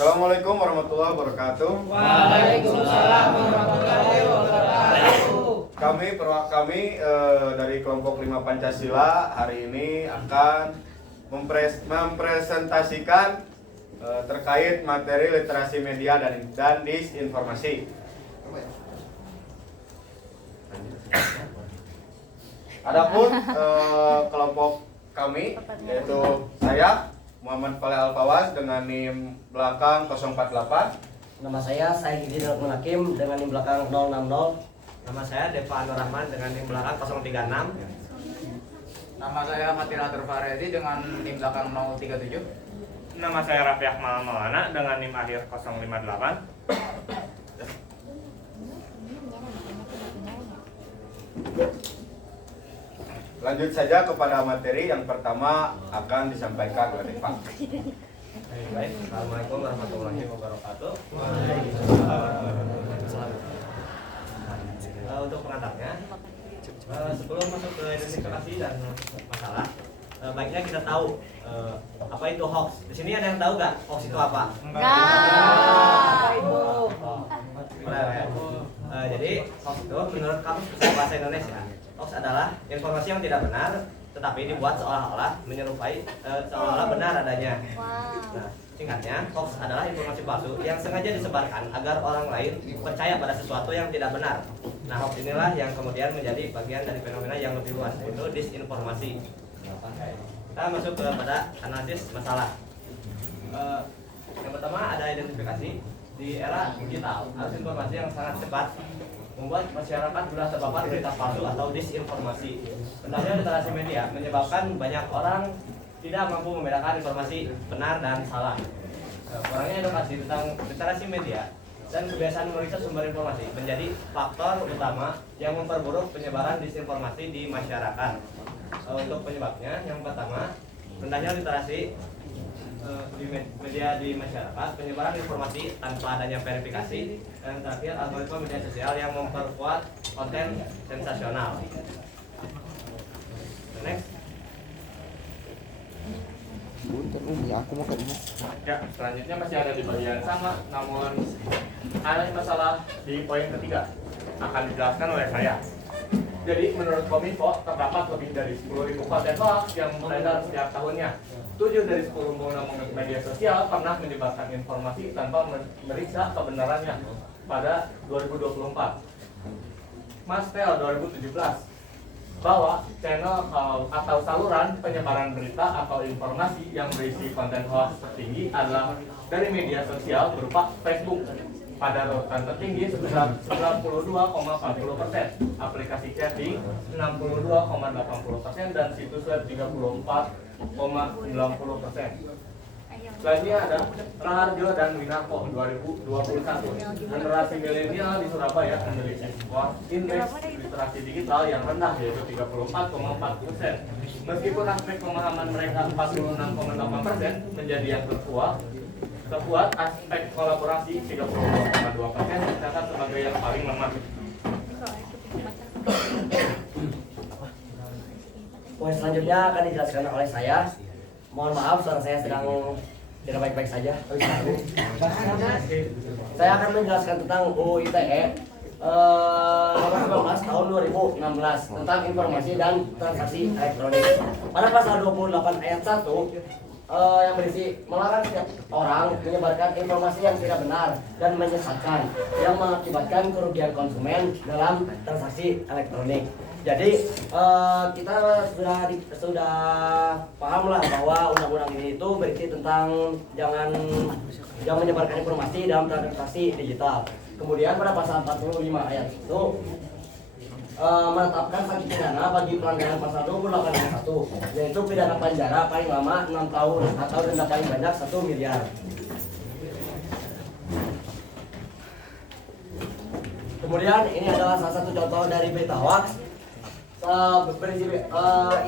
Assalamualaikum warahmatullahi wabarakatuh. Waalaikumsalam warahmatullahi wabarakatuh. Kami dari kelompok 5 Pancasila hari ini akan mempresentasikan terkait materi literasi media dan disinformasi. Adapun kelompok kami yaitu saya Muhammad Faleh Al-Fawaz dengan NIM belakang 048. Nama saya Said Idil Hakim dengan NIM belakang 060. Nama saya Deva Anur Rahman dengan NIM belakang 036. Nama saya Fatir Atur Faredi dengan NIM belakang 037. Nama saya Raffi Akmal Maulana dengan NIM akhir 058. Lanjut saja kepada materi yang pertama akan disampaikan oleh Pak. Baik, Assalamualaikum warahmatullahi wabarakatuh. Untuk pengantarnya, sebelum masuk ke identifikasi dan masalah, baiknya kita tahu apa itu hoax. Di sini ada yang tahu nggak hoax itu apa? Jadi hoax itu menurut kamus besar bahasa Indonesia, hoax adalah informasi yang tidak benar tetapi dibuat seolah-olah menyerupai seolah-olah benar adanya. Nah, singkatnya, hoax adalah informasi palsu yang sengaja disebarkan agar orang lain percaya pada sesuatu yang tidak benar. Nah, hoax inilah yang kemudian menjadi bagian dari fenomena yang lebih luas, yaitu disinformasi. Kita masuk kepada analisis masalah. Yang pertama ada identifikasi. Di era digital, arus informasi yang sangat cepat membuat masyarakat mudah terpapar berita palsu atau disinformasi. Rendahnya literasi media menyebabkan banyak orang tidak mampu membedakan informasi benar dan salah. Kurangnya edukasi tentang literasi media dan kebiasaan memeriksa sumber informasi menjadi faktor utama yang memperburuk penyebaran disinformasi di masyarakat. Untuk penyebabnya, yang pertama, rendahnya literasi di media di masyarakat, penyebaran informasi tanpa adanya verifikasi, dan terakhir algoritma media sosial yang memperkuat konten sensasional. Next. Ya, selanjutnya masih ada di bagian sama, namun ada masalah di poin ketiga akan dijelaskan oleh saya. Jadi menurut Kominfo terdapat lebih dari 10.000 konten hoax yang beredar setiap tahunnya. 7 dari 10 pengguna media sosial pernah menyebarkan informasi tanpa memeriksa kebenarannya pada 2024. Mastel 2017 bahwa channel atau saluran penyebaran berita atau informasi yang berisi konten hoax tertinggi adalah dari media sosial berupa Facebook pada urutan tertinggi sebesar 92,40%, aplikasi chatting 62,80%, dan situs web 34,90%. Selanjutnya ada Raharjo dan Winarko 2021. Generasi milenial di Surabaya memiliki skor indeks literasi digital yang rendah yaitu 34,4%. Meskipun aspek pemahaman mereka 46,8% menjadi yang terkuat, aspek kolaborasi 32,2% tercatat sebagai yang paling lemah. Poin selanjutnya akan dijelaskan oleh saya. Mohon maaf, suara saya sedang tidak baik-baik saja. Saya akan menjelaskan tentang UU ITE nomor 19 tahun 2016 tentang informasi dan transaksi elektronik. Pada pasal 28 ayat 1 yang berisi melarang setiap orang menyebarkan informasi yang tidak benar dan menyesatkan yang mengakibatkan kerugian konsumen dalam transaksi elektronik. Jadi kita sudah paham lah bahwa undang-undang ini itu berisi tentang jangan menyebarkan informasi dalam transaksi digital. Kemudian pada pasal 45 ayat itu menetapkan sanksi pidana bagi pelanggaran pasal 28 ayat 1, yaitu pidana penjara paling lama 6 tahun atau denda paling banyak 1 miliar. Kemudian ini adalah salah satu contoh dari berita hoax.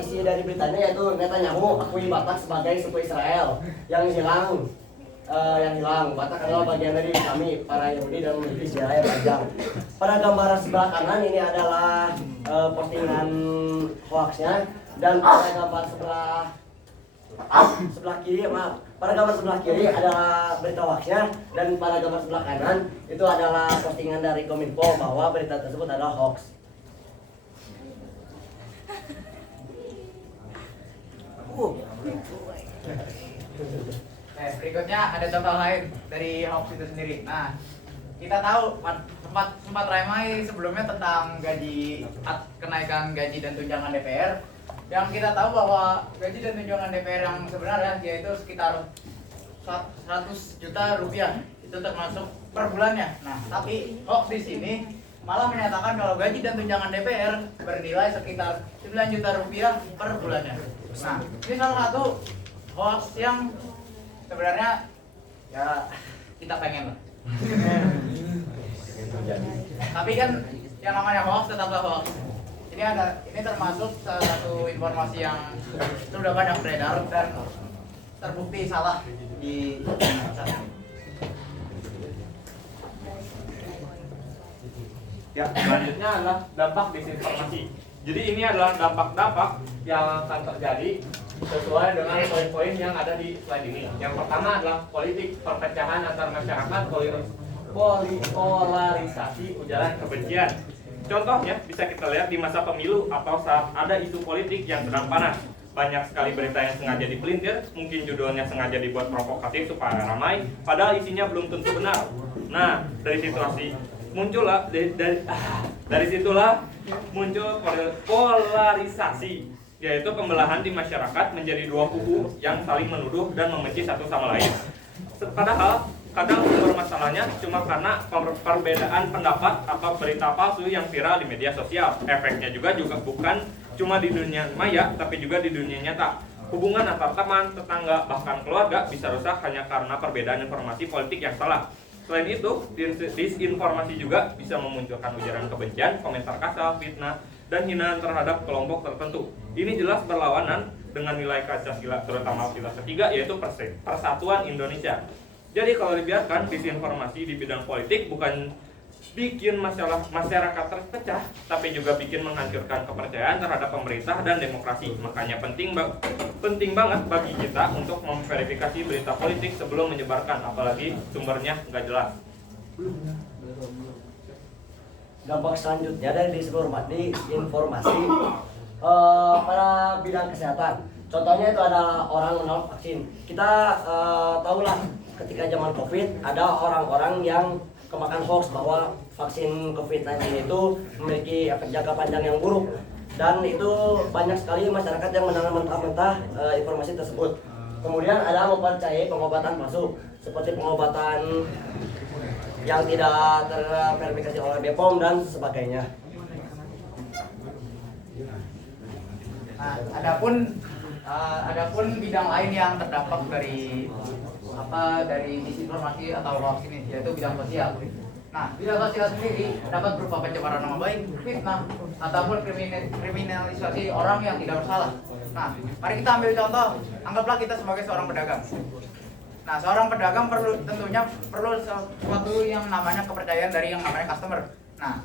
Isi dari beritanya yaitu Netanyahu akui Batak sebagai suku Israel yang hilang. Batak adalah bagian dari kami para Yahudi dan memiliki sejarah yang panjang. Pada gambaran sebelah kanan ini adalah postingan hoaxnya, dan pada gambar sebelah kiri pada gambar sebelah kiri adalah berita hoaxnya, dan pada gambar sebelah kanan itu adalah postingan dari Kominfo bahwa berita tersebut adalah hoax. Berikutnya ada contoh lain dari hoax itu sendiri. Nah, kita tahu sempat ramai sebelumnya tentang kenaikan gaji dan tunjangan DPR. Yang kita tahu bahwa gaji dan tunjangan DPR yang sebenarnya yaitu sekitar 100 juta rupiah, itu termasuk per bulannya. Nah, tapi hoax di sini malah menyatakan kalau gaji dan tunjangan DPR bernilai sekitar 9 juta rupiah per bulannya. Nah, ini salah satu hoax yang sebenarnya ya kita pengen lah. Tapi kan yang namanya hoax tetaplah hoax. Ini termasuk salah satu informasi yang sudah banyak beredar dan terbukti salah di Ya, selanjutnya adalah dampak disinformasi. Jadi ini adalah dampak-dampak yang akan terjadi sesuai dengan poin-poin yang ada di slide ini. Yang pertama adalah politik perpecahan antar masyarakat, polarisasi, ujaran kebencian. Contohnya bisa kita lihat di masa pemilu atau saat ada isu politik yang sedang panas. Banyak sekali berita yang sengaja dipelintir, mungkin judulnya sengaja dibuat provokatif supaya ramai, padahal isinya belum tentu benar. Nah, dari situlah muncul polarisasi, yaitu pembelahan di masyarakat menjadi dua kubu yang saling menuduh dan membenci satu sama lain. Padahal kadang sumber masalahnya cuma karena perbedaan pendapat atau berita palsu yang viral di media sosial. Efeknya juga bukan cuma di dunia maya, tapi juga di dunia nyata. Hubungan antar teman, tetangga, bahkan keluarga bisa rusak hanya karena perbedaan informasi politik yang salah. Selain itu, disinformasi juga bisa memunculkan ujaran kebencian, komentar kasar, fitnah, dan hinaan terhadap kelompok tertentu. Ini jelas berlawanan dengan nilai Pancasila, terutama sila ketiga, yaitu Persatuan Indonesia. Jadi kalau dibiarkan, disinformasi di bidang politik bukan bikin masyarakat terpecah, tapi juga bikin menghancurkan kepercayaan terhadap pemerintah dan demokrasi. Makanya penting banget bagi kita untuk memverifikasi berita politik sebelum menyebarkan, apalagi sumbernya nggak jelas. Dampak selanjutnya dari disinformasi pada bidang kesehatan. Contohnya itu adalah orang menolak vaksin. Kita tahulah ketika zaman COVID ada orang-orang yang kemakan hoax bahwa vaksin COVID-19 itu memiliki efek jangka panjang yang buruk, dan itu banyak sekali masyarakat yang menelan mentah-mentah informasi tersebut. Kemudian ada mempercayai pengobatan palsu seperti pengobatan yang tidak terverifikasi oleh BPOM dan sebagainya. Nah, adapun bidang lain yang terdampak dari disinformasi atau hoax ini, yaitu bidang sosial. Nah, bidang sosial sendiri dapat berupa pencemaran nama baik, fitnah, ataupun kriminalisasi orang yang tidak bersalah. Nah, mari kita ambil contoh. Anggaplah kita sebagai seorang pedagang. Nah, seorang pedagang tentunya perlu sesuatu yang namanya kepercayaan dari yang namanya customer. Nah,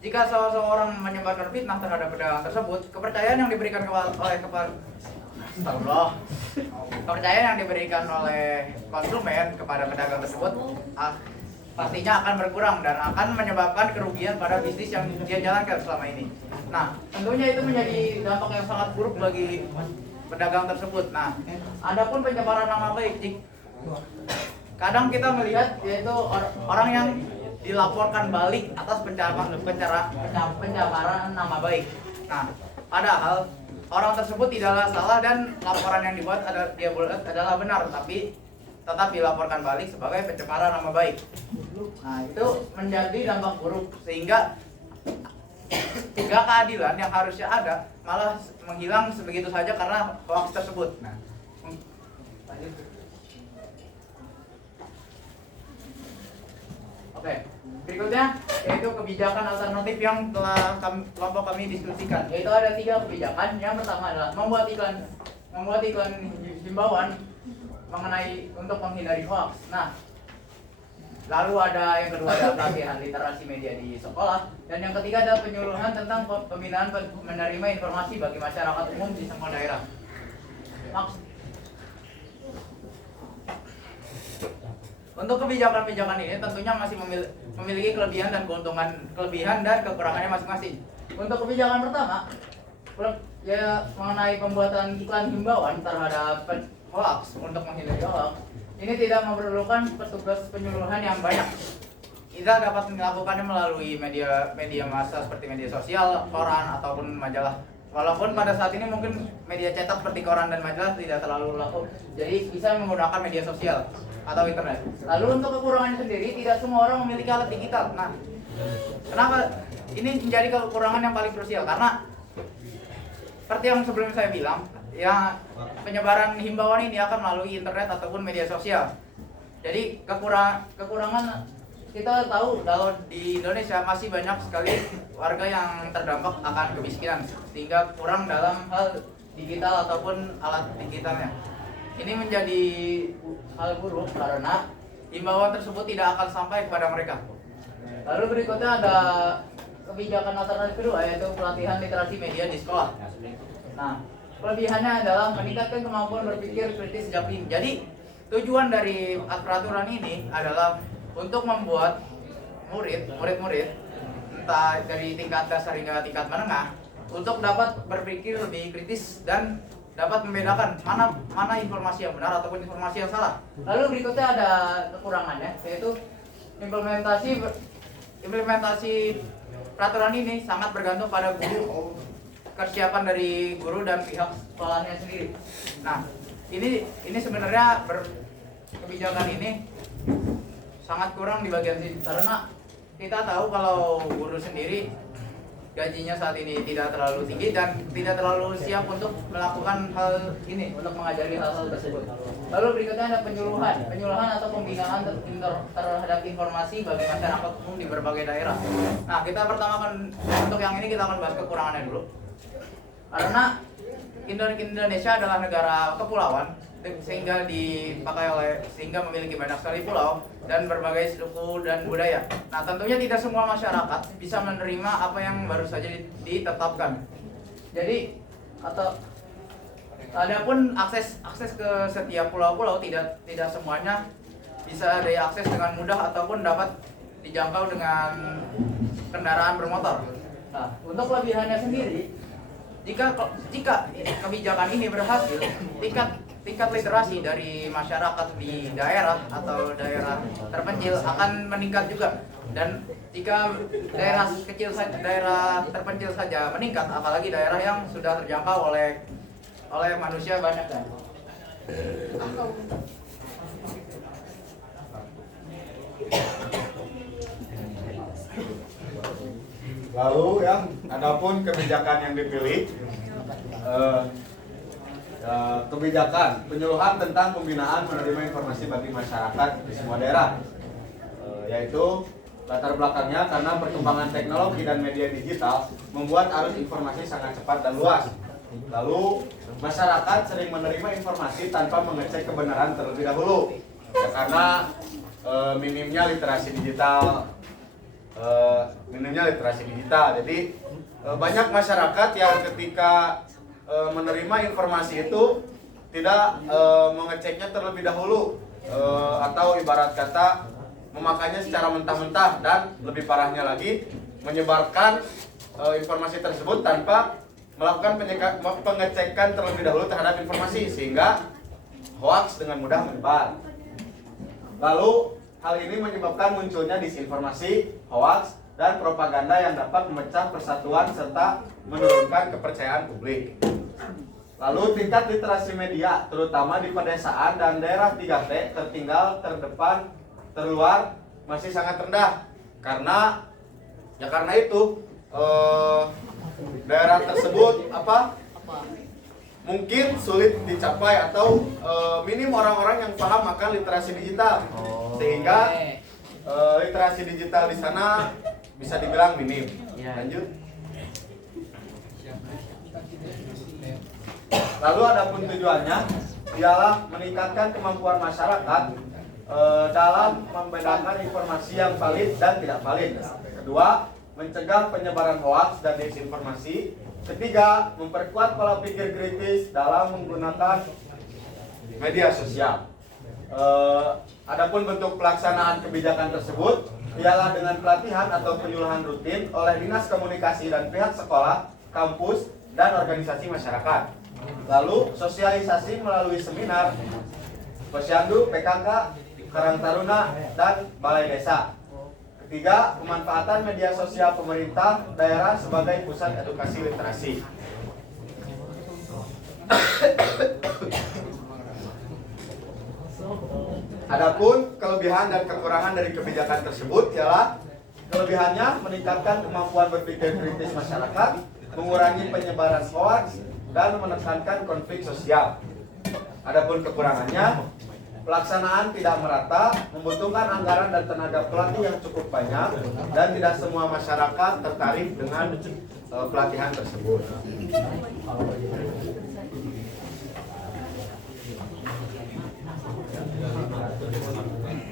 jika seseorang menyebarkan fitnah terhadap pedagang tersebut, kepercayaan yang diberikan kepercayaan yang diberikan oleh konsumen kepada pedagang tersebut pastinya akan berkurang dan akan menyebabkan kerugian pada bisnis yang dia jalankan selama ini. Nah, tentunya itu menjadi dampak yang sangat buruk bagi pedagang tersebut. Nah, adapun pencemaran nama baik, kadang kita melihat yaitu orang yang dilaporkan balik atas pencemaran nama baik. Nah, padahal orang tersebut tidaklah salah dan laporan yang dibuat adalah benar, tapi tetap dilaporkan balik sebagai pencemaran nama baik. Nah, itu menjadi dampak buruk sehingga keadilan yang harusnya ada malah menghilang sebegitu saja karena hoax tersebut. Nah, oke, berikutnya yaitu kebijakan alternatif yang telah kelompok kami diskusikan. Yaitu ada 3 kebijakan. Yang pertama adalah membuat iklan himbauan mengenai untuk menghindari hoax. Nah, lalu ada yang kedua adalah pelatihan literasi media di sekolah, dan yang ketiga adalah penyuluhan tentang pembinaan menerima informasi bagi masyarakat umum di semua daerah. Untuk kebijakan-kebijakan ini tentunya masih memiliki kelebihan dan kelebihan dan kekurangannya masing-masing. Untuk kebijakan pertama, ya mengenai pembuatan iklan himbauan terhadap hoax untuk menghindari hoax, ini tidak memerlukan petugas penyuluhan yang banyak. Kita dapat melakukannya melalui media massa seperti media sosial, koran ataupun majalah. Walaupun pada saat ini mungkin media cetak seperti koran dan majalah tidak terlalu laku, jadi bisa menggunakan media sosial atau internet. Lalu untuk kekurangannya sendiri, tidak semua orang memiliki alat digital. Nah, kenapa ini menjadi kekurangan yang paling krusial? Karena seperti yang sebelum saya bilang, ya penyebaran himbauan ini akan melalui internet ataupun media sosial. Jadi kekurangan kita tahu kalau di Indonesia masih banyak sekali warga yang terdampak akan kemiskinan sehingga kurang dalam hal digital ataupun alat digitalnya. Ini menjadi hal buruk karena himbauan tersebut tidak akan sampai kepada mereka. Lalu berikutnya ada kebijakan alternatif kedua, yaitu pelatihan literasi media di sekolah. Nah, kelebihannya adalah meningkatkan kemampuan berpikir kritis sejak dini. Jadi tujuan dari peraturan ini adalah untuk membuat murid-murid entah dari tingkat dasar hingga tingkat menengah untuk dapat berpikir lebih kritis dan dapat membedakan mana informasi yang benar ataupun informasi yang salah. Lalu berikutnya ada kekurangannya, yaitu implementasi peraturan ini sangat bergantung pada guru, kesiapan dari guru dan pihak sekolahnya sendiri. Nah, ini sebenarnya kebijakan ini sangat kurang di bagian sini karena kita tahu kalau guru sendiri gajinya saat ini tidak terlalu tinggi dan tidak terlalu siap untuk melakukan hal ini, untuk mengajari hal-hal tersebut. Lalu berikutnya ada penyuluhan atau pembinaan terhadap informasi bagi masyarakat umum di berbagai daerah. Nah, kita untuk yang ini kita akan bahas kekurangannya dulu. Karena Indonesia adalah negara kepulauan sehingga memiliki banyak sekali pulau dan berbagai suku dan budaya. Nah, tentunya tidak semua masyarakat bisa menerima apa yang baru saja ditetapkan. Jadi adapun akses ke setiap pulau-pulau tidak semuanya bisa diakses dengan mudah ataupun dapat dijangkau dengan kendaraan bermotor. Nah, untuk kelebihannya sendiri, jika kebijakan ini berhasil, tingkat literasi dari masyarakat di daerah atau daerah terpencil akan meningkat juga. Dan jika daerah terpencil saja meningkat, apalagi daerah yang sudah terjangkau oleh manusia banyak kan. Lalu adapun kebijakan yang dipilih, kebijakan penyuluhan tentang pembinaan menerima informasi bagi masyarakat di semua daerah, yaitu latar belakangnya karena perkembangan teknologi dan media digital membuat arus informasi sangat cepat dan luas. Lalu masyarakat sering menerima informasi tanpa mengecek kebenaran terlebih dahulu, ya, karena minimnya literasi digital. Jadi banyak masyarakat yang ketika menerima informasi itu tidak mengeceknya terlebih dahulu, atau ibarat kata memakainya secara mentah-mentah, dan lebih parahnya lagi menyebarkan informasi tersebut tanpa melakukan pengecekan terlebih dahulu terhadap informasi, sehingga hoaks dengan mudah menyebar. Lalu hal ini menyebabkan munculnya disinformasi, hoaks, dan propaganda yang dapat memecah persatuan serta menurunkan kepercayaan publik. Lalu tingkat literasi media, terutama di pedesaan dan daerah 3T, tertinggal, terdepan, terluar, masih sangat rendah. Karena itu daerah tersebut mungkin sulit dicapai atau minim orang-orang yang paham akan literasi digital, sehingga literasi digital di sana bisa dibilang minim. Lanjut. Lalu adapun tujuannya ialah meningkatkan kemampuan masyarakat dalam membedakan informasi yang valid dan tidak valid. Kedua, mencegah penyebaran hoaks dan disinformasi. Ketiga, memperkuat pola pikir kritis dalam menggunakan media sosial. Adapun bentuk pelaksanaan kebijakan tersebut ialah dengan pelatihan atau penyuluhan rutin oleh Dinas Komunikasi dan pihak sekolah, kampus, dan organisasi masyarakat. Lalu sosialisasi melalui seminar, posyandu, PKK, Karang Taruna, dan Balai Desa. Ketiga, pemanfaatan media sosial pemerintah daerah sebagai pusat edukasi literasi. Adapun kelebihan dan kekurangan dari kebijakan tersebut ialah kelebihannya meningkatkan kemampuan berpikir kritis masyarakat, mengurangi penyebaran hoaks, dan menekankan konflik sosial. Adapun kekurangannya, pelaksanaan tidak merata, membutuhkan anggaran dan tenaga pelatih yang cukup banyak, dan tidak semua masyarakat tertarik dengan pelatihan tersebut.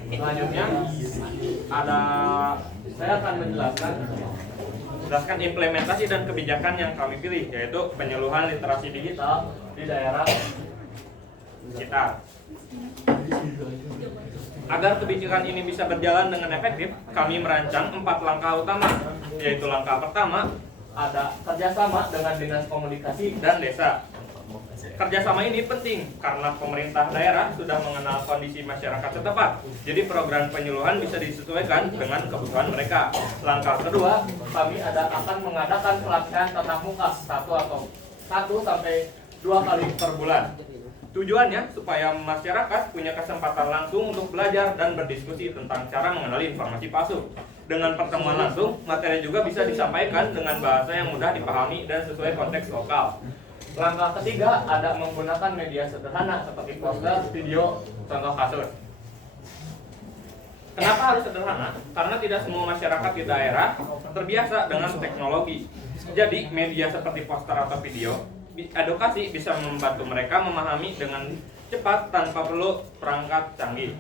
Selanjutnya saya akan menjelaskan implementasi dan kebijakan yang kami pilih, yaitu penyuluhan literasi digital di daerah kita. Agar kebijakan ini bisa berjalan dengan efektif, kami merancang 4 langkah utama, yaitu langkah pertama ada kerjasama dengan Dinas Komunikasi dan Desa. Kerjasama ini penting karena pemerintah daerah sudah mengenal kondisi masyarakat setempat. Jadi program penyuluhan bisa disesuaikan dengan kebutuhan mereka. Langkah kedua, kami akan mengadakan pelatihan tatap muka 1 sampai 2 kali per bulan. Tujuannya supaya masyarakat punya kesempatan langsung untuk belajar dan berdiskusi tentang cara mengenali informasi palsu. Dengan pertemuan langsung, materi juga bisa disampaikan dengan bahasa yang mudah dipahami dan sesuai konteks lokal. Langkah ketiga ada menggunakan media sederhana seperti poster, video, contoh kasus. Kenapa harus sederhana? Karena tidak semua masyarakat di daerah terbiasa dengan teknologi. Jadi media seperti poster atau video edukasi bisa membantu mereka memahami dengan cepat tanpa perlu perangkat canggih.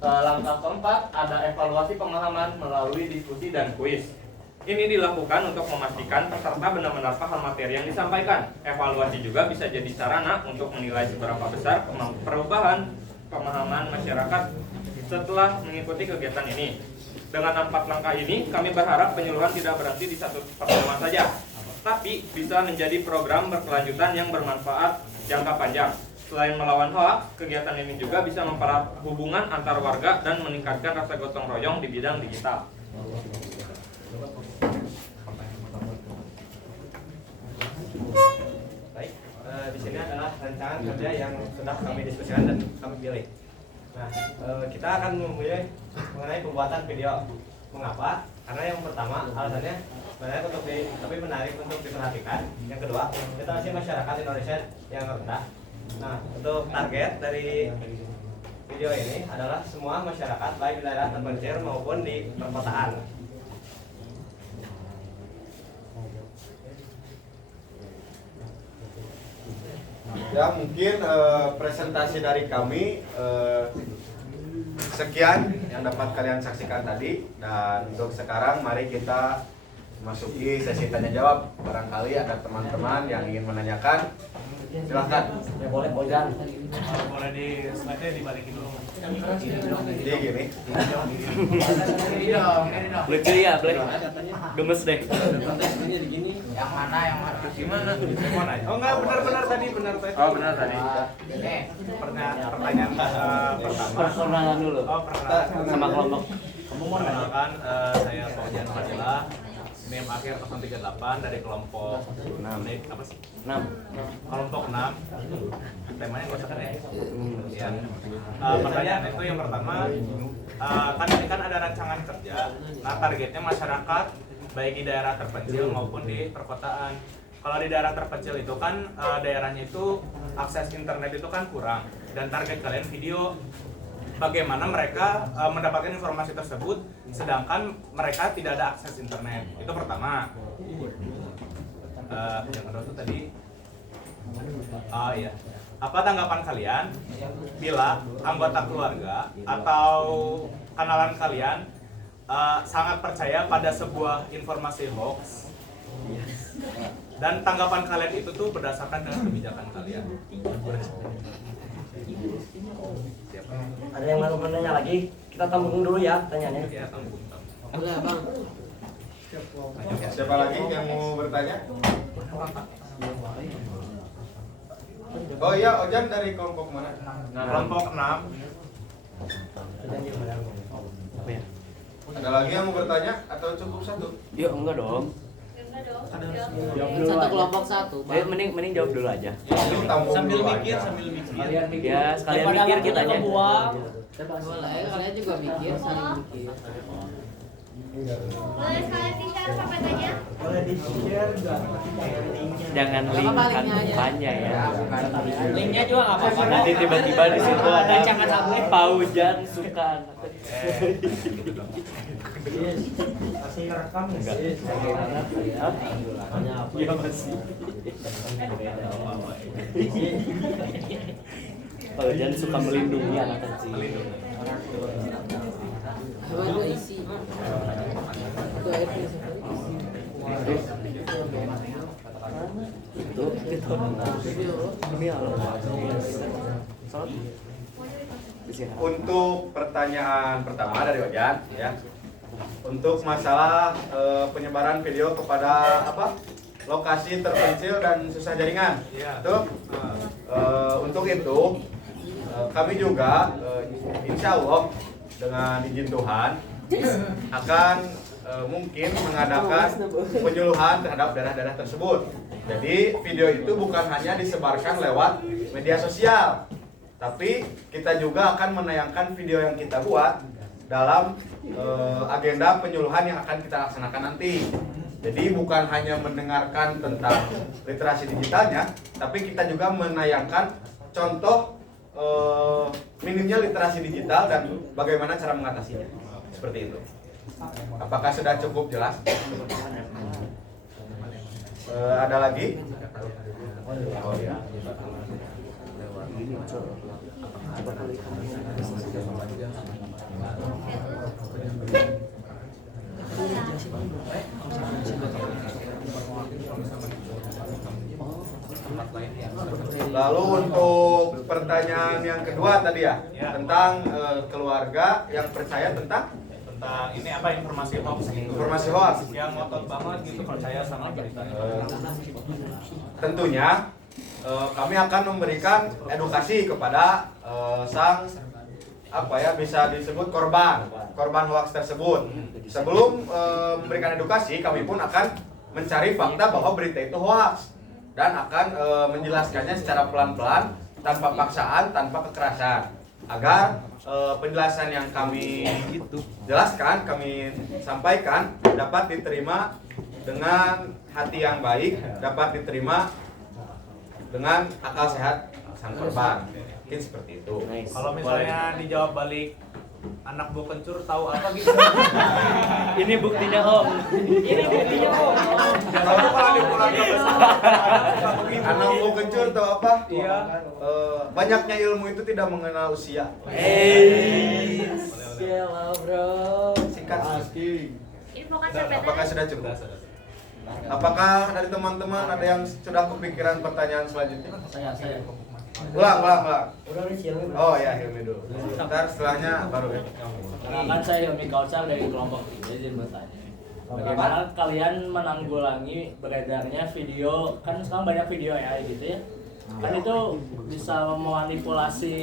Langkah keempat ada evaluasi pemahaman melalui diskusi dan kuis. Ini dilakukan untuk memastikan peserta benar-benar paham materi yang disampaikan. Evaluasi juga bisa jadi sarana untuk menilai seberapa besar perubahan pemahaman masyarakat setelah mengikuti kegiatan ini. Dengan 4 langkah ini, kami berharap penyuluhan tidak berhenti di satu pertemuan saja, tapi bisa menjadi program berkelanjutan yang bermanfaat jangka panjang. Selain melawan hoaks, kegiatan ini juga bisa mempererat hubungan antar warga dan meningkatkan rasa gotong royong di bidang digital. Baik, di sini adalah rancangan kerja yang sudah kami diskusikan dan kami pilih. Nah, kita akan memilih mengenai pembuatan video. Mengapa? Karena yang pertama alasannya menarik tapi menarik untuk diperhatikan. Yang kedua, literasi masyarakat Indonesia yang rendah. Nah, untuk target dari video ini adalah semua masyarakat baik di daerah terpencil maupun di perkotaan. Ya, mungkin presentasi dari kami sekian yang dapat kalian saksikan tadi. Dan untuk sekarang mari kita masuki sesi tanya jawab. Barangkali ada teman-teman yang ingin menanyakan, silahkan. Ya boleh Bojan. Boleh di slide-nya dibalikin dulu. Jadi gini, Lucu ya, Blek. Gemes deh. Yang mana gimana? Oh enggak, benar tadi. Oh benar tadi. Pertanyaan pertama. Perkenalan dulu. Oh perkenalan. Sama kelompok. Perkenalkan, saya Fauzan Fadila, NIM akhir 038 dari kelompok 6. Apa sih? 6. Kelompok 6. Temanya nggak usah kan ya? Ya. Pertanyaan itu yang pertama, kan ini kan ada rancangan kerja. Nah, targetnya masyarakat baik di daerah terpencil maupun di perkotaan. Kalau di daerah terpencil itu kan daerahnya itu akses internet itu kan kurang, dan target kalian video. Bagaimana mereka mendapatkan informasi tersebut sedangkan mereka tidak ada akses internet. Itu pertama. Yang kedua itu tadi iya. Apa tanggapan kalian bila anggota keluarga atau kenalan kalian sangat percaya pada sebuah informasi hoax, dan tanggapan kalian itu tuh berdasarkan dengan kebijakan kalian? Ada yang mau menanya lagi? Kita tampung dulu ya tanyanya. Siapa lagi yang mau bertanya? Oh iya, Ojan dari kelompok mana? Kelompok 6. Ada lagi yang mau bertanya atau cukup satu? Yuk, enggak dong. Satu kelompok satu, Bang. Mending jawab dulu aja. Sambil mikir, Kalian mikir. Ya, sekalian mikir kitanya. Boleh, kalian juga mikir, saling mikir. Boleh sekalian di-share PPT-nya? Jangan Apa link linknya aja? kampanye ya. Linknya juga nggak apa-apa. Nanti tiba-tiba di situ ada Paujan suka. Masih rekam enggak? Iya masih. Paujan suka melindungi anak kecil. Coba ada isi. Itu air isi. Itu ini Untuk pertanyaan pertama dari Ojan, ya. Untuk masalah penyebaran video kepada lokasi terpencil dan susah jaringan. Itu untuk itu kami juga insya Allah dengan izin Tuhan akan mungkin mengadakan penyuluhan terhadap daerah-daerah tersebut. Jadi video itu bukan hanya disebarkan lewat media sosial, tapi kita juga akan menayangkan video yang kita buat dalam agenda penyuluhan yang akan kita laksanakan nanti. Jadi bukan hanya mendengarkan tentang literasi digitalnya, tapi kita juga menayangkan contoh minimnya literasi digital dan bagaimana cara mengatasinya. Seperti itu. Apakah sudah cukup jelas? Ada lagi? Oh ya. Lalu untuk pertanyaan yang kedua tadi ya, tentang keluarga yang percaya tentang Ini apa informasi hoax? informasi hoax. Yang ngotot banget gitu percaya sama berita. Tentunya kami akan memberikan edukasi kepada sang bisa disebut korban hoax tersebut. Sebelum memberikan edukasi, kami pun akan mencari fakta bahwa berita itu hoax dan akan menjelaskannya secara pelan-pelan, tanpa paksaan, tanpa kekerasan, agar penjelasan yang kami jelaskan, kami sampaikan dapat diterima dengan hati yang baik, dapat diterima dengan akal sehat sang korban. Mungkin seperti itu. Kalau misalnya dijawab balik, anak Bu Kencur tahu apa gitu? Ini buktinya Om. Kalau kalau dipulang ke pesawat, Anak Bu Kencur tahu apa? Iya. Banyaknya ilmu itu tidak mengenal usia. Gila, bro. Singkat. Infokan PPT. Apakah sudah cukup? Apakah dari teman-teman ada yang sudah kepikiran pertanyaan selanjutnya? Saya. Ulang. Udah nih Hilmi. Oh ya, Hilmi dulu. Ntar setelahnya baru ya. Kan saya Hilmi Kautsar dari kelompok 3, izin bertanya. Bagaimana kalian menanggulangi beredarnya video, kan sekarang banyak video ya gitu ya. Kan itu bisa memanipulasi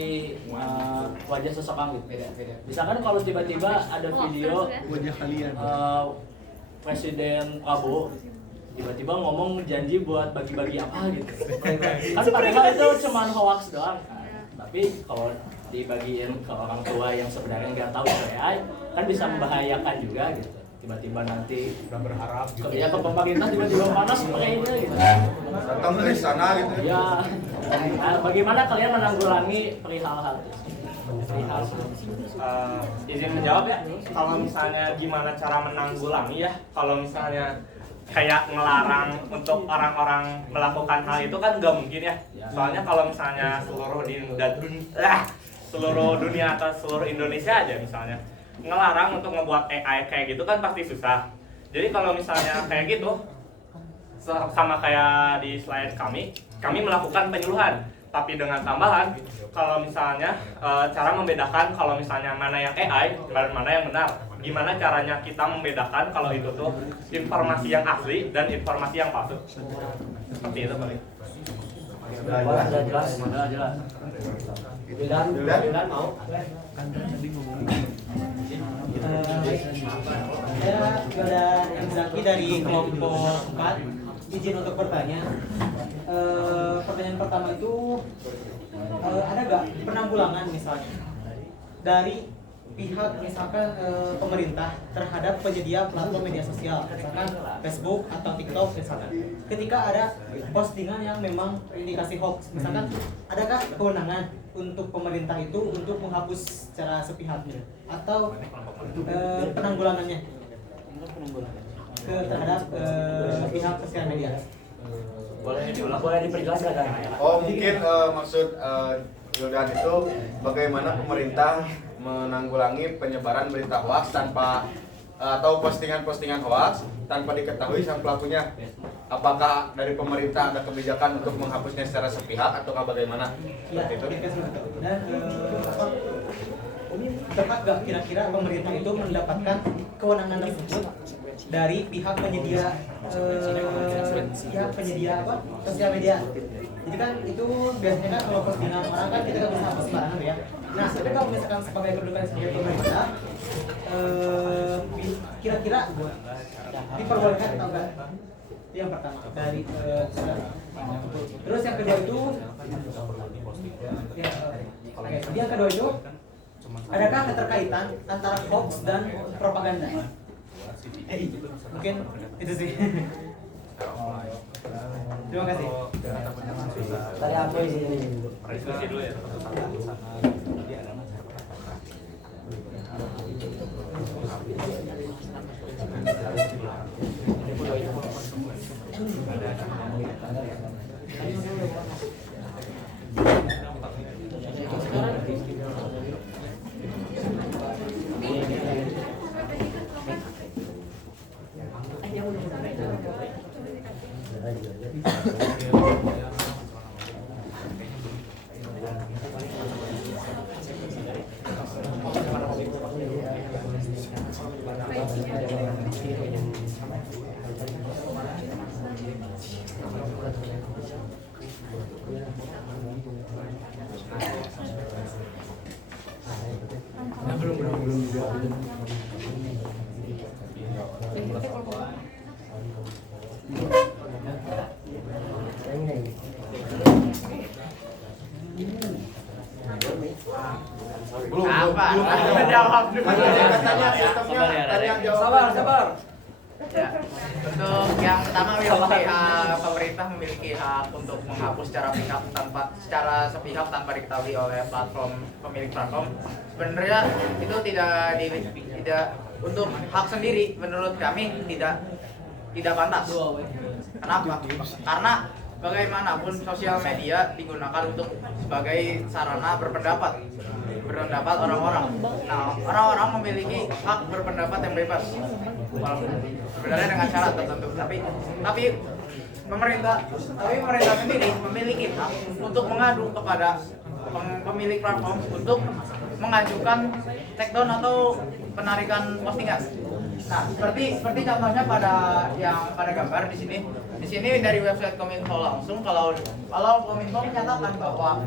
wajah seseorang gitu. Bisa kan kalau tiba-tiba ada video Presiden Prabowo tiba-tiba ngomong janji buat bagi-bagi apa gitu. Kan padahal itu cuma hoax doang kan. Tapi kalau dibagiin ke orang tua yang sebenarnya nggak tahu AI kan bisa membahayakan juga gitu. Tiba-tiba nanti udah berharap gitu. ya ke pemerintah tiba-tiba panas pakainya gitu. Datang ke sana gitu ya. Ya. Nah, bagaimana kalian menanggulangi perihal hal itu? Izin menjawab ya. Kalau misalnya gimana cara menanggulangi ya? Kalau misalnya kayak ngelarang untuk orang-orang melakukan hal itu kan nggak mungkin ya. Soalnya kalau misalnya seluruh dunia atau seluruh Indonesia aja misalnya ngelarang untuk ngebuat AI kayak gitu kan pasti susah. Jadi kalau misalnya kayak gitu sama kayak di slide kami melakukan penyuluhan. Tapi dengan tambahan, kalau misalnya cara membedakan kalau misalnya mana yang AI dan mana yang benar. Gimana caranya kita membedakan kalau itu tuh informasi yang asli dan informasi yang palsu. Seperti itu paling. Sudah jelas. Dan mau? Saya Yodan M. Zaki dari kelompok 4. Izin untuk bertanya. Pertanyaan pertama itu ada nggak penanggulangan misalnya dari pihak misalkan pemerintah terhadap penyedia platform media sosial, misalkan Facebook atau TikTok misalkan, ketika ada postingan yang memang indikasi hoax, misalkan adakah kewenangan untuk pemerintah itu untuk menghapus secara sepihak atau penanggulangannya terhadap pihak sosial media? Boleh diperjelaskan kan? Oh mungkin maksud Yodan itu bagaimana pemerintah menanggulangi penyebaran berita hoax tanpa atau postingan-postingan hoax tanpa diketahui sang pelakunya. Apakah dari pemerintah ada kebijakan untuk menghapusnya secara sepihak atau bagaimana? Ya, Seperti itu. dan berhak gak kira-kira pemerintah itu mendapatkan kewenangan tersebut dari pihak penyedia sosial media. Jadi kan itu biasanya kan kalau postingan orang kan kita nggak bisa hapus sembarangan ya. Nah, tapi kalau misalkan sebagai kedudukan sebagai pemerintah, kira-kira diperbolehkan atau enggak? Itu yang pertama dari terus yang kedua itu yang kedua itu adakah keterkaitan antara hoax dan propaganda? Mungkin itu sih. Terima kasih. Tadi apa ini? Diskusi dulu ya. Belum Jawab dulu. Katanya sistemnya tadi yang jawab. Sabar. Ya, untuk yang pertama memiliki pemerintah memiliki hak untuk menghapus secara sepihak tanpa diketahui oleh pemilik platform. Sebenarnya itu tidak untuk hak sendiri menurut kami tidak pantas. Kenapa? Karena bagaimanapun sosial media digunakan untuk sebagai sarana berpendapat orang-orang. Nah, orang-orang memiliki hak berpendapat yang bebas. Sebenarnya dengan syarat tertentu. Tapi pemerintah sendiri memiliki hak untuk mengadu kepada pemilik platform untuk mengajukan take down atau penarikan postingan. Nah, seperti contohnya pada gambar di sini. Di sini dari website Kominfo langsung kalau Kominfo menyatakan bahwa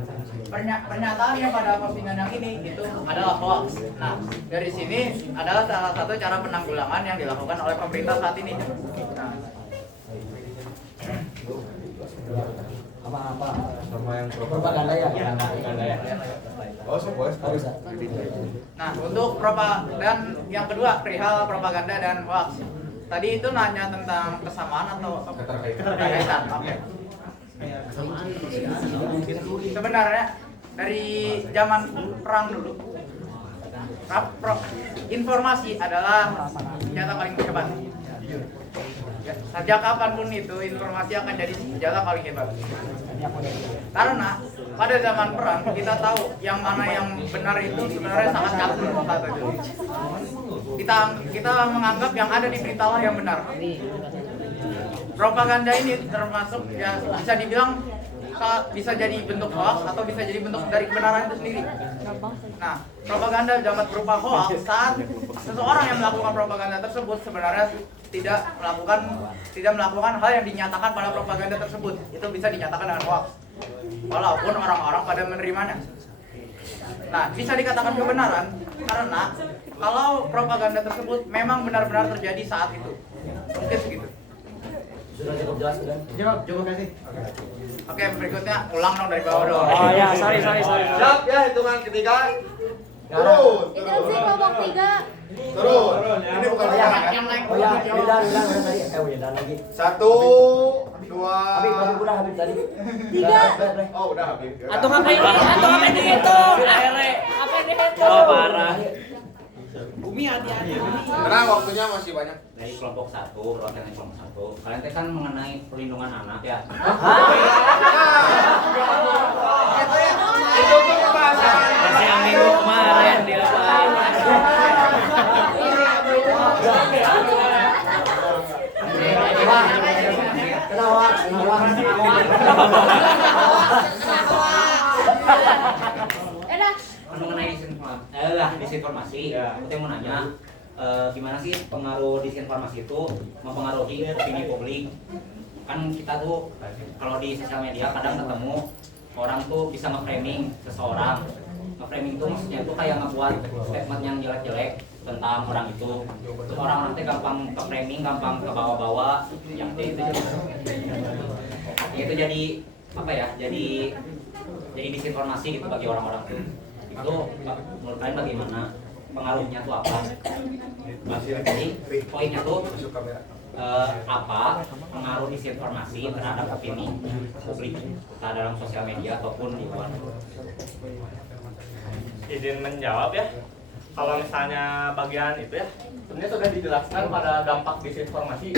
pernyataan yang pada postingan yang ini itu adalah hoax. Nah, dari sini adalah salah satu cara penanggulangan yang dilakukan oleh pemerintah saat ini. Nah, Apa propaganda ya? Oh, bisa. Nah, untuk dan yang kedua perihal propaganda dan hoax. Tadi itu nanya tentang kesamaan atau keterkaitan. Oke. Sebenarnya dari zaman perang dulu, informasi adalah senjata paling hebat. Sejak kapanpun itu informasi akan jadi senjata paling hebat. Karena pada zaman perang kita tahu yang mana yang benar itu sebenarnya sangat catur saat itu. Kita menganggap yang ada di berita lah yang benar. Propaganda ini termasuk ya bisa dibilang bisa jadi bentuk hoax atau bisa jadi bentuk dari kebenaran itu sendiri. Nah, propaganda dapat berupa hoax saat seseorang yang melakukan propaganda tersebut sebenarnya tidak melakukan hal yang dinyatakan pada propaganda tersebut. Itu bisa dinyatakan dengan hoax, walaupun orang-orang pada menerimanya. Nah, bisa dikatakan kebenaran karena kalau propaganda tersebut memang benar-benar terjadi saat itu. Mungkin segitu. Sudah cukup jelas sudah. Cukup kasih. Oke, berikutnya ulang dong dari bawah dong. Oh ya, sorry. Siap ya, hitungan ketiga. Turun. Instruksi kelompok 3. Turun. Ini bukan sekarang kan? Yang naik. Oh ya, udah tadi. Udah lagi. 1, 2. Habib udah habis tadi. 3. Oh, udah habis. Atau ngapain dihitung? Apa yang dihitung? Oh, parah. Bumi hati-hati. Tenang, waktunya masih banyak. Dari kelompok 1, perwakilan kelompok 1. Kalian teh kan mengenai perlindungan anak ya. Itu tuh pembahasan. Masih yang minggu kemarin dia mengenai disinformasi, aku mau nanya gimana sih pengaruh disinformasi itu mempengaruhi opini publik? Kan kita tuh kalau di sosial media kadang ketemu orang tuh bisa nge-framing seseorang. Nge-framing itu maksudnya itu kayak ngebuat statement yang jelek-jelek tentang orang itu. Terus orang-orang tuh gampang ke-framing, gampang ke bawa-bawa yang itu jadi apa ya? Jadi disinformasi gitu bagi orang-orang tuh. Itu menurut kalian bagaimana? Pengaruhnya tuh apa? Jadi poinnya tuh apa pengaruh disinformasi terhadap opini publik dalam sosial media ataupun di luar? Izin menjawab ya. Kalau misalnya bagian itu ya, sebenarnya sudah dijelaskan pada dampak disinformasi,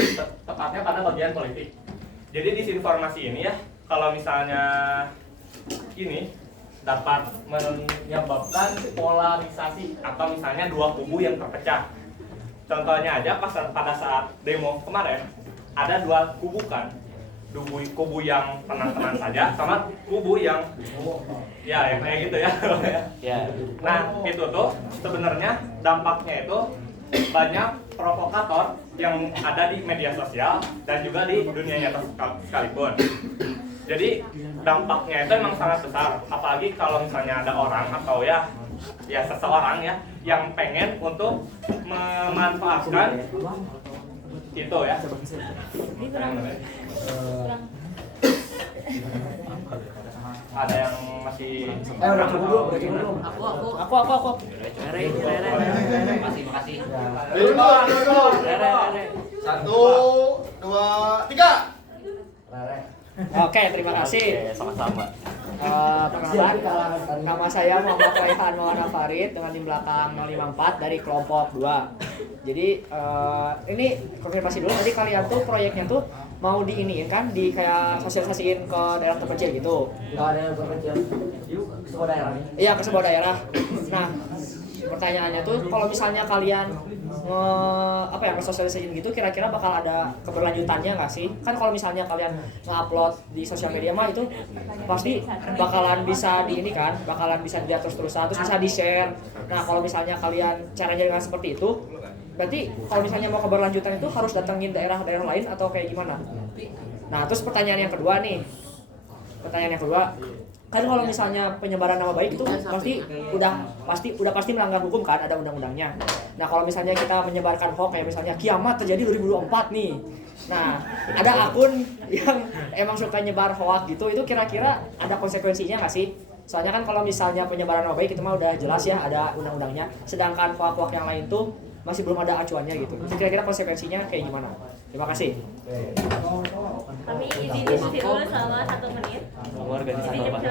tepatnya pada bagian politik. Jadi disinformasi ini ya, kalau misalnya ini dapat menyebabkan polarisasi atau misalnya dua kubu yang terpecah. Contohnya aja pada saat demo kemarin ada dua kubu kan, kubu yang tenang-tenang saja sama kubu yang ya yang kayak gitu ya. Nah itu tuh sebenarnya dampaknya itu banyak provokator yang ada di media sosial dan juga di dunia nyata sekalipun. Jadi dampaknya itu memang sangat besar, apalagi kalau misalnya ada orang atau ya seseorang ya yang pengen untuk memanfaatkan itu ya. Ada yang masih Udah cukup dulu. Aku. Makasih. 1, 2, 3. Oke, terima kasih. Sama-sama. Perkenalan, nama saya Muhammad Raihan Maulana Farid dengan di belakang 054 dari kelompok 2. Jadi ini konfirmasi dulu, tadi kalian tuh proyeknya tuh mau diiniin kan, di kayak sosialisasiin ke daerah terpencil gitu. Daerah terpencil. Ke sebuah daerah. Iya, ke sebuah daerah. Nah, pertanyaannya tuh kalau misalnya kalian nge-sosialisasiin gitu, kira-kira bakal ada keberlanjutannya nggak sih? Kan kalau misalnya kalian nge-upload di sosial media mah itu pasti bakalan bisa di ini kan, bakalan bisa dilihat terus-terusan, terus bisa di-share. Nah, kalau misalnya kalian caranya dengan seperti itu, berarti kalau misalnya mau keberlanjutan itu harus datengin daerah-daerah lain atau kayak gimana? Nah, terus pertanyaan yang kedua nih. Kan kalau misalnya penyebaran nama baik itu udah pasti melanggar hukum kan, ada undang-undangnya. Nah, kalau misalnya kita menyebarkan hoax kayak misalnya kiamat terjadi 2024 nih. Nah, ada akun yang emang suka nyebar hoax gitu, itu kira-kira ada konsekuensinya nggak sih? Soalnya kan kalau misalnya penyebaran nama baik itu mah udah jelas ya ada undang-undangnya. Sedangkan hoax-hoax yang lain tuh masih belum ada acuannya gitu. Itu kira-kira konsekuensinya kayak gimana? Terima kasih. Kami izin diskusi dulu selama 1 menit. Izin silakan.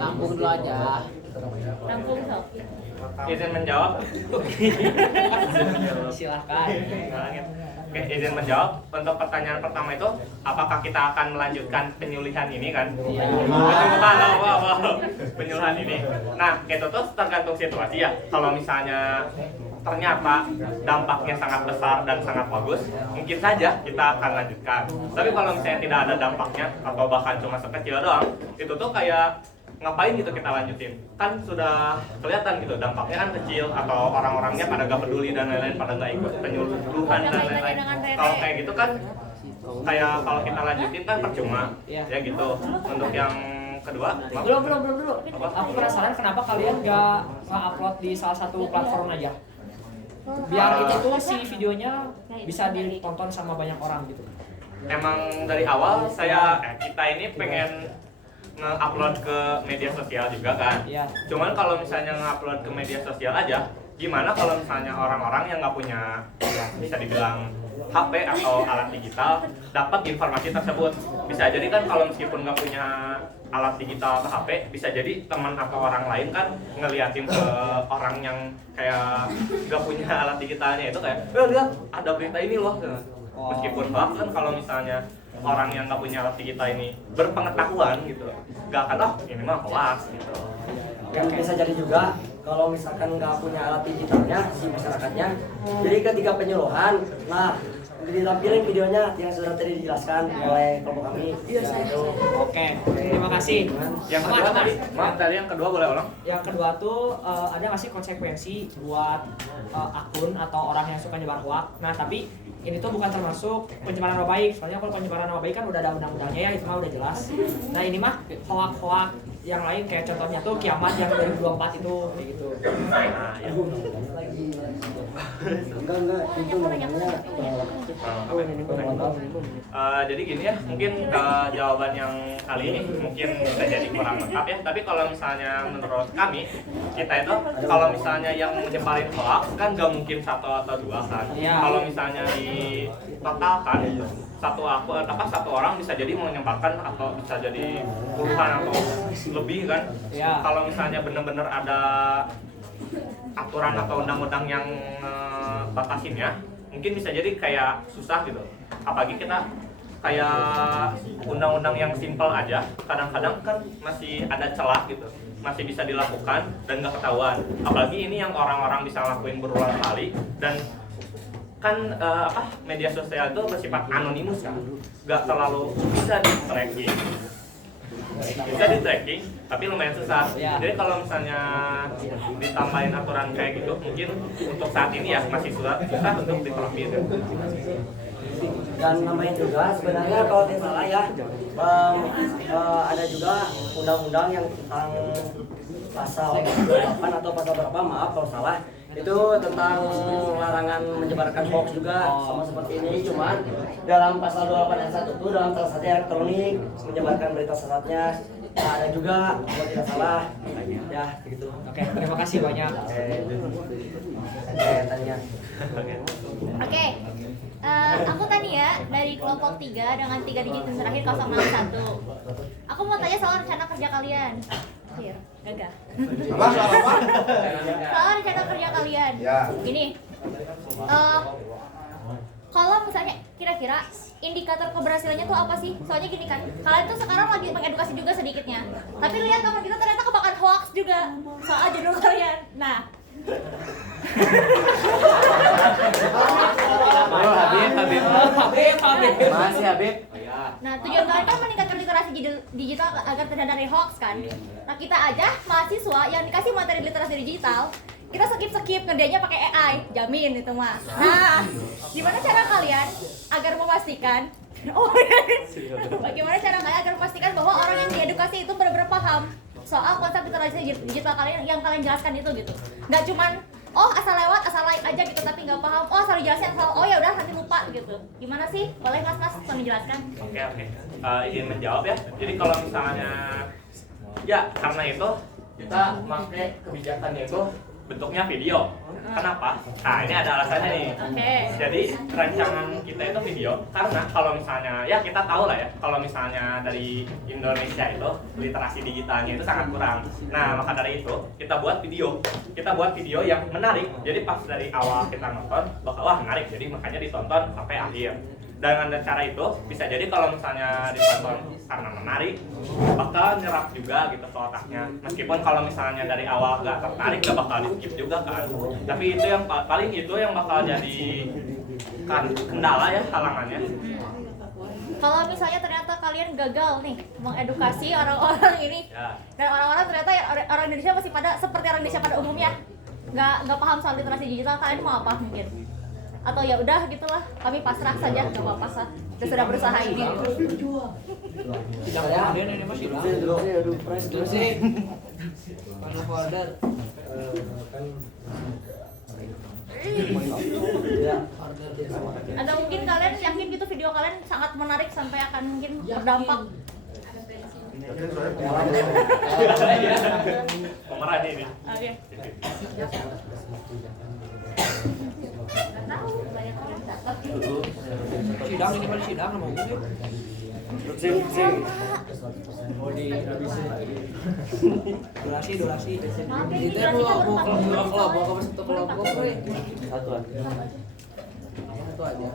Tampung dulu aja. Tampung sok. izin menjawab. Silahkan. Oke, izin menjawab. Untuk pertanyaan pertama itu, apakah kita akan melanjutkan penyuluhan ini kan? Penyuluhan ini. Nah, itu tuh tergantung situasi ya. Kalau misalnya ternyata dampaknya sangat besar dan sangat bagus, mungkin saja kita akan lanjutkan. Tapi kalau misalnya tidak ada dampaknya atau bahkan cuma sekecil doang, itu tuh kayak ngapain gitu kita lanjutin? Kan sudah kelihatan gitu dampaknya kan kecil atau orang-orangnya pada gak peduli dan lain-lain, pada gak ikut penyuluhan dan lain-lain. Kalau kayak gitu kan kayak kalau kita lanjutin kan percuma ya gitu. Untuk yang kedua, Belum. Aku penasaran kenapa kalian gak upload di salah satu platform aja? Biar itu tuh si videonya bisa ditonton sama banyak orang gitu. emang dari awal kita ini pengen nge-upload ke media sosial juga kan. Iya. Cuman kalau misalnya nge-upload ke media sosial aja, gimana kalau misalnya orang-orang yang nggak punya bisa dibilang HP atau alat digital dapat informasi tersebut? Bisa jadi kan kalau meskipun nggak punya alat digital atau HP, bisa jadi teman atau orang lain kan ngeliatin ke orang yang kayak nggak punya alat digitalnya itu kayak, lihat ada berita ini loh. Meskipun hoax kan kalau misalnya orang yang nggak punya alat digital ini berpengetahuan gitu, nggak akan ini mah hoax gitu. Yang bisa jadi juga kalau misalkan nggak punya alat digitalnya si masyarakatnya, jadi ketika penyuluhan, nah ditampilin videonya yang sudah tadi dijelaskan oleh kelompok kami. Oke, terima kasih. Yang kedua tadi, maaf tadi yang kedua boleh ulang? Yang kedua tuh ada nggak sih konsekuensi buat akun atau orang yang suka nyebar hoax? Nah tapi ini tuh bukan termasuk pencemaran nama baik. Soalnya kalau pencemaran nama baik kan udah ada undang-undangnya ya, itu mah udah jelas. Nah ini mah hoax yang lain kayak contohnya tuh kiamat yang 2024 itu kayak gitu. Nah, ya. Itu namanya Jadi gini ya, mungkin jawaban yang kali ini mungkin bisa jadi kurang lengkap ya. Tapi kalau misalnya menurut kami, kita itu kalau misalnya yang menyebarin hoax kan nggak mungkin satu atau dua kan. Kalau misalnya ditotalkan satu orang bisa jadi menyebarkan atau bisa jadi puluhan atau lebih kan. Kalau misalnya benar-benar ada aturan atau undang-undang yang batasinnya, mungkin bisa jadi kayak susah gitu. Apalagi kita kayak undang-undang yang simpel aja, kadang-kadang kan masih ada celah gitu, masih bisa dilakukan dan nggak ketahuan. Apalagi ini yang orang-orang bisa lakuin berulang kali dan kan media sosial itu bersifat anonimus kan, nggak terlalu bisa di-tracking, tapi lumayan susah. Jadi kalau misalnya ditambahin aturan kayak gitu, mungkin untuk saat ini ya masih susah untuk diterapin. Dan namanya juga sebenarnya kalau tidak salah ya, ada juga undang-undang yang tentang pasal 28 atau pasal berapa, maaf kalau salah, itu tentang larangan menyebarkan hoax juga sama seperti ini. Cuman dalam pasal 28 ayat 1 itu dalam transaksi elektronik menyebarkan berita sesatnya ada juga kalau tidak salah ya gitu. Oke, terima kasih banyak. Tanya. Oke. Aku Tania dari kelompok 3 dengan 3 digit yang terakhir 061. Aku mau tanya soal rencana kerja kalian. Iya, gagah. Soal rencana kerja kalian. Gini. Kalau misalnya kira-kira indikator keberhasilannya tuh apa sih? Soalnya gini kan, kalian tuh sekarang lagi mengedukasi juga sedikitnya. Tapi lihat teman kita ternyata kebakaran hoax juga soal judul kalian. Nah, Masih Habib. Nah, tujuan kalian kan meningkatkan literasi digital agar terhindar dari hoax kan. Nah, kita aja mahasiswa yang dikasih materi literasi digital, kita skip ngerjainnya pakai AI, jamin itu mah. Nah, gimana cara kalian agar memastikan bagaimana cara kalian agar memastikan bahwa orang yang diedukasi itu benar-benar paham soal konsep literasi digital kalian yang kalian jelaskan itu gitu. Nggak cuman asal lewat, asal like aja gitu tapi nggak paham. Asal dijelasin, asal ya udah nanti lupa gitu. Gimana sih? Boleh Mas tolong menjelaskan? Oke. Izin menjawab ya. Jadi kalau misalnya ya karena itu kita pakai kebijakannya itu bentuknya video. Kenapa? Nah ini ada alasannya nih. Jadi rancangan kita itu video karena kalau misalnya ya kita tahu lah ya kalau misalnya dari Indonesia itu literasi digitalnya itu sangat kurang. Nah maka dari itu kita buat video yang menarik. Jadi pas dari awal kita nonton bakal wah menarik. Jadi makanya ditonton sampai akhir. Dengan cara itu bisa jadi kalau misalnya ditonton karena menarik bakal nyerap juga gitu ke otaknya. Meskipun kalau misalnya dari awal nggak tertarik nggak bakal di skip juga kan. Tapi itu yang paling itu yang bakal jadi kendala ya, halangannya. Kalau misalnya ternyata kalian gagal nih mengedukasi orang-orang ini, dan orang-orang ternyata orang Indonesia masih pada seperti orang Indonesia pada umumnya nggak paham soal literasi digital, kalian mau apa mungkin? Atau ya udah gitulah, kami pasrah saja, nggak apa-apa sah, kita sudah berusaha ini. Tidak ada ini masih sih. Mana folder? Atau mungkin kalian yakin gitu video kalian sangat menarik sampai akan mungkin berdampak. Pemeran ini. Oke. Nggak tahu, banyak orang datang. sidang ini mana sidang mau mau dihabisin durasi Maaf ya, ini itu durasinya baru 40 menit kelompok soalnya. satu kelompok Satu aja.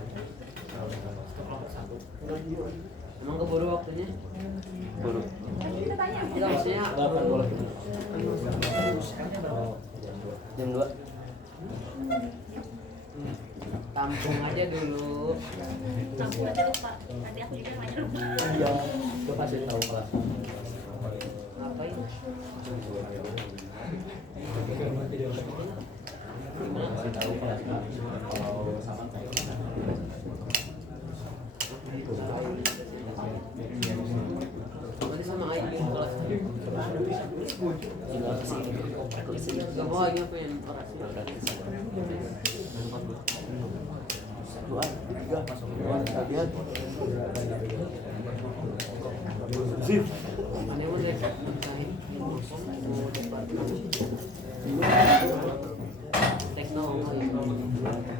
Emang keburu waktunya? Buru. Kita tanya. Iya maksudnya jam 2. Tampung aja dulu. Campur aja lupa. Nanti aku juga nanya lupa. Iya. Coba kasih tahu kelas. Apa itu? Kasih tahu kelas. Kalau sama Berarti sama aja di kelas. Gak mau lagi apa yang dua, tiga, masuk dua, lihat. Sip. Mana mau deh?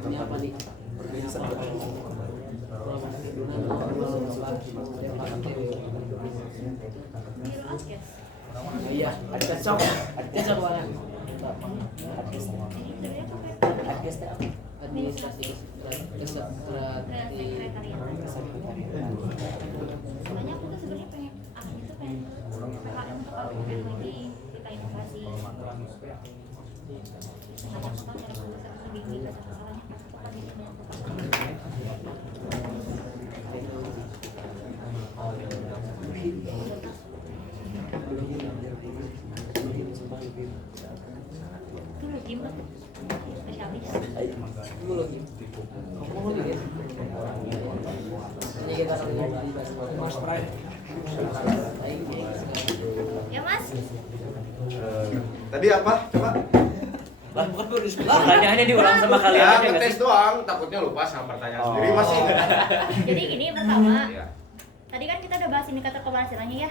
Ini apa nih? Iya, ada kecok banyak. Administrasi Sebenarnya aku tuh sebenarnya pengen itu pengen PKM tuh kalau pengen lagi kita inovasi. Ya Mas. Tadi apa? Coba. Lah bukan gue diskusi. Pertanyaannya diulang sama kalian Ya, aja nggak ngetes sih? doang, takutnya lupa sama pertanyaan sendiri masih. Jadi gini pertama, Ya. tadi kan kita udah bahas indikator keberhasilannya ya.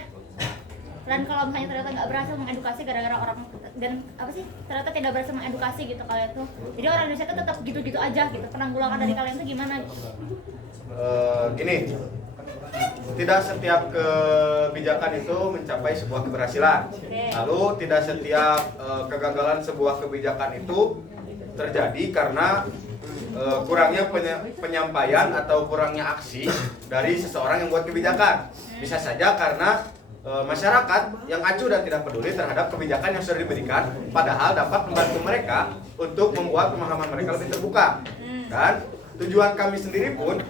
Dan kalau misalnya ternyata nggak berhasil mengedukasi gara-gara orang dan apa sih ternyata tidak berhasil mengedukasi gitu kalian tuh. Jadi orang Indonesia tuh tetap gitu-gitu aja gitu. Penanggulangan dari kalian tuh gimana? Gini, tidak setiap kebijakan itu mencapai sebuah keberhasilan. Lalu tidak setiap kegagalan sebuah kebijakan itu terjadi karena kurangnya penyampaian atau kurangnya aksi dari seseorang yang buat kebijakan. Bisa saja karena masyarakat yang acuh dan tidak peduli terhadap kebijakan yang sudah diberikan, padahal dapat membantu mereka untuk membuat pemahaman mereka lebih terbuka. Dan tujuan kami sendiri pun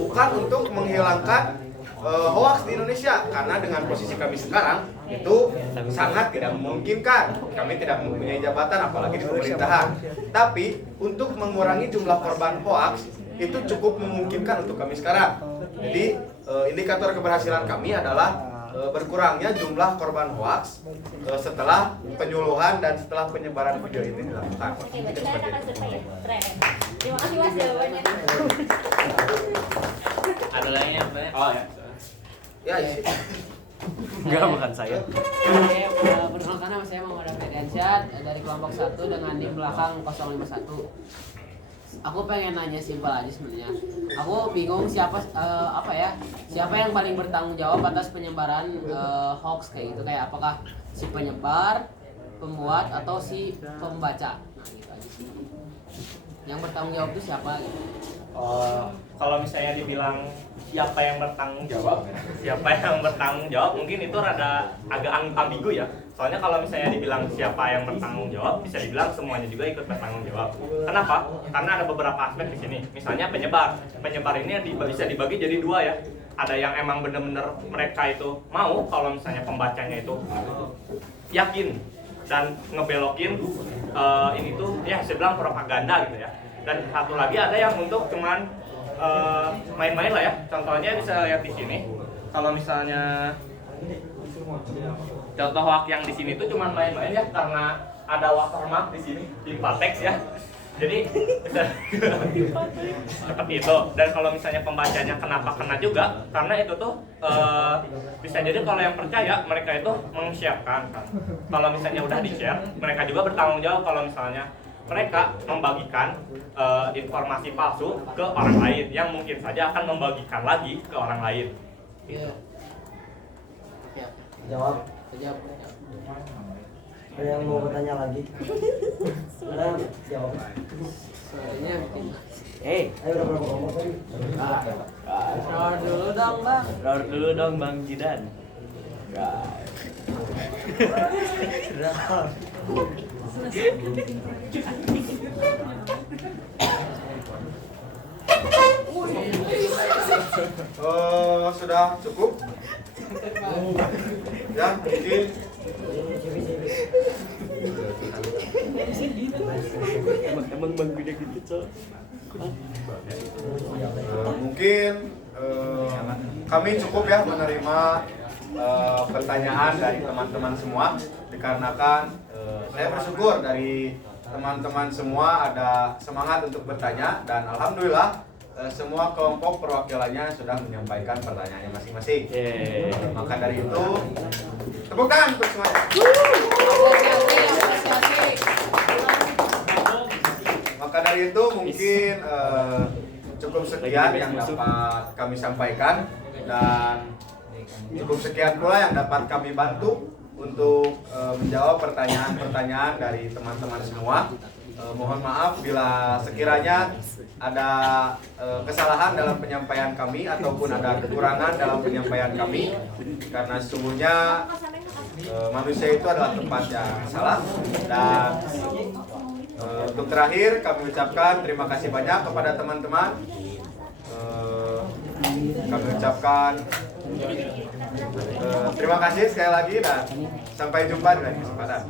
bukan untuk menghilangkan hoax di Indonesia, karena dengan posisi kami sekarang itu sangat tidak memungkinkan. Kami tidak mempunyai jabatan apalagi di pemerintahan. Tapi untuk mengurangi jumlah korban hoax itu cukup memungkinkan untuk kami sekarang. Jadi indikator keberhasilan kami adalah berkurangnya jumlah korban hoax setelah penyuluhan dan setelah penyebaran video ini dilakukan. Oke, berarti kalian akan survei ya? Keren. Terima kasih Mas jawabannya. Ada lainnya apa ya? Oh ya. Ya, isi. Enggak, bukan saya. Perkenalkan nama saya Muhammad Firdiansyah dari kelompok 1 dengan NIM belakang 051. Aku pengen nanya simpel aja sebenarnya. Aku bingung siapa yang paling bertanggung jawab atas penyebaran hoax kayak gitu, kayak apakah si penyebar, pembuat atau si pembaca. Nah, gitu aja sih. Yang bertanggung jawab itu siapa? Gitu. Kalau misalnya dibilang siapa yang bertanggung jawab mungkin itu rada agak ambigu ya. Soalnya kalau misalnya dibilang siapa yang bertanggung jawab, bisa dibilang semuanya juga ikut bertanggung jawab. Kenapa? Karena ada beberapa aspek di sini. Misalnya penyebar ini bisa dibagi jadi dua ya. Ada yang emang bener-bener mereka itu mau kalau misalnya pembacanya itu yakin dan ngebelokin ini tuh ya saya bilang propaganda gitu ya. Dan satu lagi ada yang untuk cuman main-main lah ya. Contohnya bisa lihat di sini. Kalau misalnya contoh hoax yang di sini tuh cuman main-main ya karena ada watermark di sini di teks ya. Jadi bisa seperti itu. Dan kalau misalnya pembacanya kenapa kena juga karena itu tuh bisa jadi kalau yang percaya mereka itu meng-share-kan. Kalau misalnya udah di-share, mereka juga bertanggung jawab kalau misalnya mereka membagikan informasi palsu ke orang lain yang mungkin saja akan membagikan lagi ke orang lain. Gitu. Jawab. Ada yang mau bertanya lagi? Ada jawab. Soalnya Ayo udah berapa kelompok tadi? roar dulu dong bang. Roar dulu dong Bang Jidan. Sudah cukup? Ya, mungkin Emang Bang Gida gitu, Cok. mungkin kami cukup ya menerima pertanyaan dari teman-teman semua dikarenakan saya bersyukur dari teman-teman semua ada semangat untuk bertanya dan alhamdulillah semua kelompok perwakilannya sudah menyampaikan pertanyaannya masing-masing. Maka dari itu tepuk tangan untuk semuanya. Maka dari itu mungkin cukup sekian yang dapat kami sampaikan dan cukup sekian pula yang dapat kami bantu untuk menjawab pertanyaan-pertanyaan dari teman-teman semua. Mohon maaf bila sekiranya ada kesalahan dalam penyampaian kami ataupun ada kekurangan dalam penyampaian kami karena sesungguhnya manusia itu adalah tempat yang salah. Dan untuk terakhir kami ucapkan terima kasih banyak kepada teman-teman. Kami ucapkan terima kasih sekali lagi dan sampai jumpa di lain kesempatan.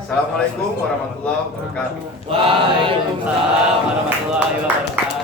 Assalamualaikum warahmatullahi wabarakatuh. Waalaikumsalam warahmatullahi wabarakatuh.